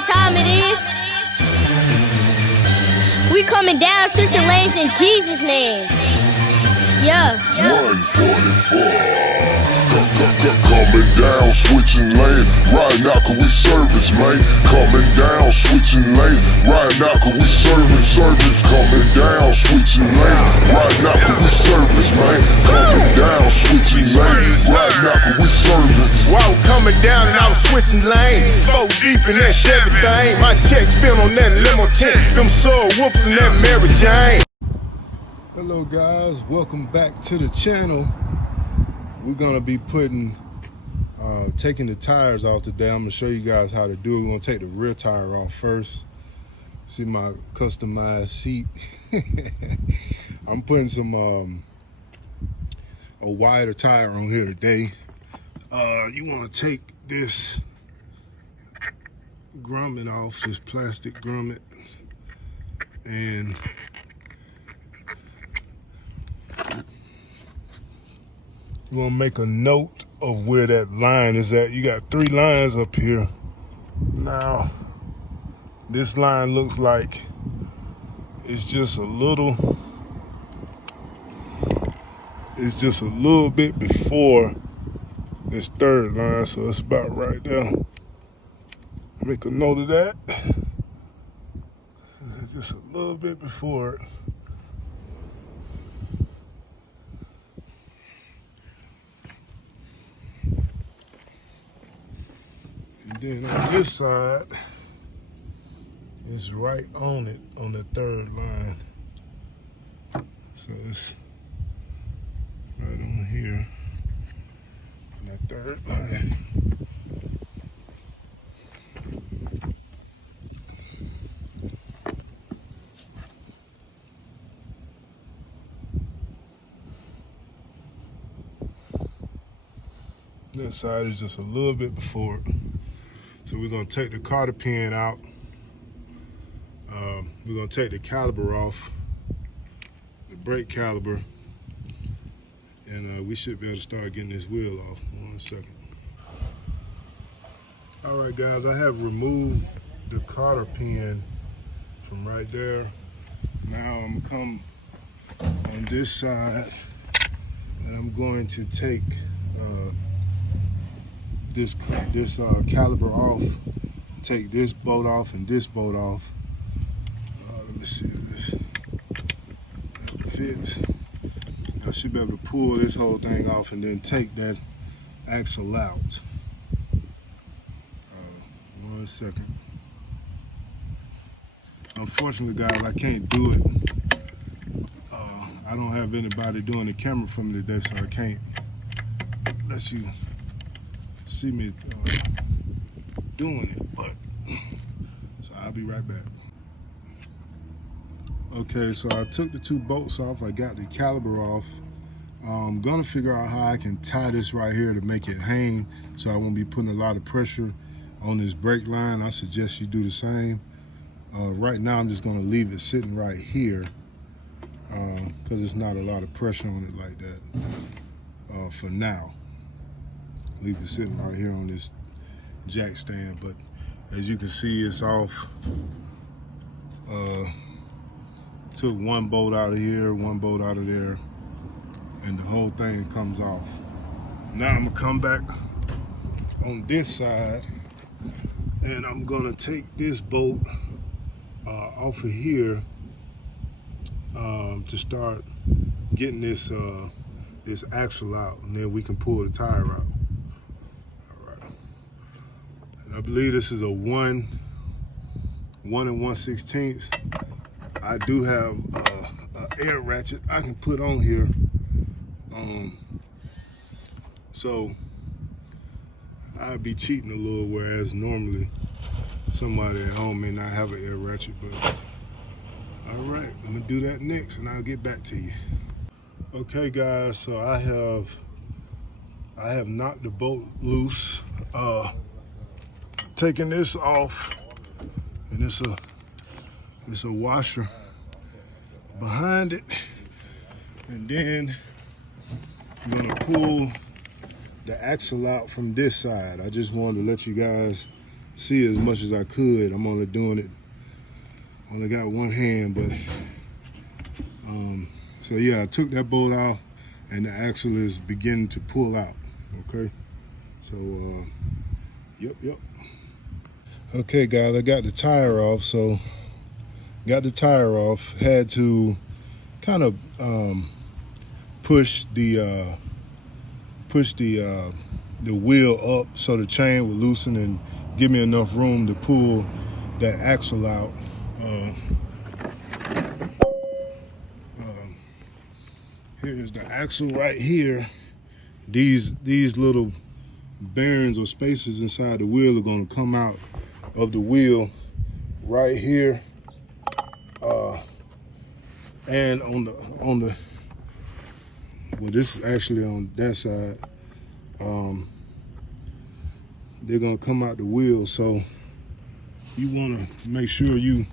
what time it is? We coming down, switching lanes in Jesus' name. Yeah. 144. Coming down, switching lane. Right now, cause we service, man. Coming down, switching lane. Right now, cause we service. Coming down, switching lane. Right now, cause we service, man. Coming down, switching lane. Right now, cause we service. Wow, coming down and I was switching lanes. 4 deep in that Chevy thing. My check spin on that limo tent. Them soul whoops and that Mary Jane. Hello guys, welcome back to the channel. We're gonna be taking the tires off today. I'm gonna show you guys how to do it. We're gonna take the rear tire off first. See my customized seat. I'm putting some a wider tire on here today. You want to take this grommet off, this plastic grommet, and you want to make a note of where that line is at. You got 3 lines up here. Now, this line looks like it's just a little bit before this 3rd line, so it's about right there. Make a note of that. Just a little bit before it. And then on this side, it's right on it, on the 3rd line. So it's right on here, on that 3rd line. This side is just a little bit before it. So we're gonna take the cotter pin out. We're gonna take the caliper off, the brake caliper, and we should be able to start getting this wheel off. 1 second. All right, guys, I have removed the cotter pin from right there. Now I'm gonna come on this side, and I'm going to take this caliper off, take this bolt off and this bolt off. Let me see if this fits. I should be able to pull this whole thing off and then take that axle out. 1 second. Unfortunately, guys, I can't do it. I don't have anybody doing the camera for me today, so I can't let you see me doing it, but so I'll be right back. Okay, so I took the 2 bolts off. I got the caliper off. I'm gonna figure out how I can tie this right here to make it hang, so I won't be putting a lot of pressure on this brake line. I suggest you do the same. Right now, I'm just gonna leave it sitting right here because it's not a lot of pressure on it like that for now. Leave it sitting right here on this jack stand, but as you can see, it's off. Took 1 bolt out of here, 1 bolt out of there, and the whole thing comes off. Now I'm gonna come back on this side, and I'm gonna take this bolt off of here to start getting this this axle out, and then we can pull the tire out. I believe this is a 1 1/1/16. I do have an air ratchet I can put on here. So I'd be cheating a little, whereas normally somebody at home may not have an air ratchet, but all right, I'm gonna do that next and I'll get back to you. Okay guys, so I have knocked the bolt loose. Taking this off, and it's a washer behind it, and then I'm gonna pull the axle out from this side. I just wanted to let you guys see as much as I could. I'm only doing it, only got one hand, but so yeah, I took that bolt out and the axle is beginning to pull out. Okay, so yep. Okay guys, I got the tire off. So got the tire off, had to kind of push the wheel up so the chain would loosen and give me enough room to pull that axle out. Here's the axle right here. These little bearings or spaces inside the wheel are going to come out of the wheel right here, and on the well, this is actually on that side. They're gonna come out the wheel, so you want to make sure you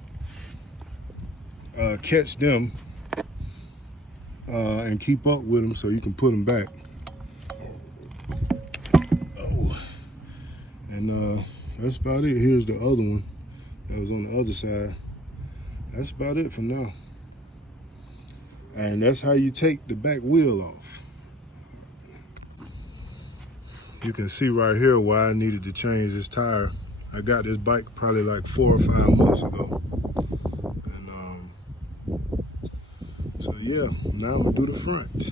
catch them and keep up with them so you can put them back. Oh, and that's about it. Here's the other one that was on the other side. That's about it for now. And that's how you take the back wheel off. You can see right here why I needed to change this tire. I got this bike probably like 4 or 5 months ago. And so yeah, now I'm gonna do the front.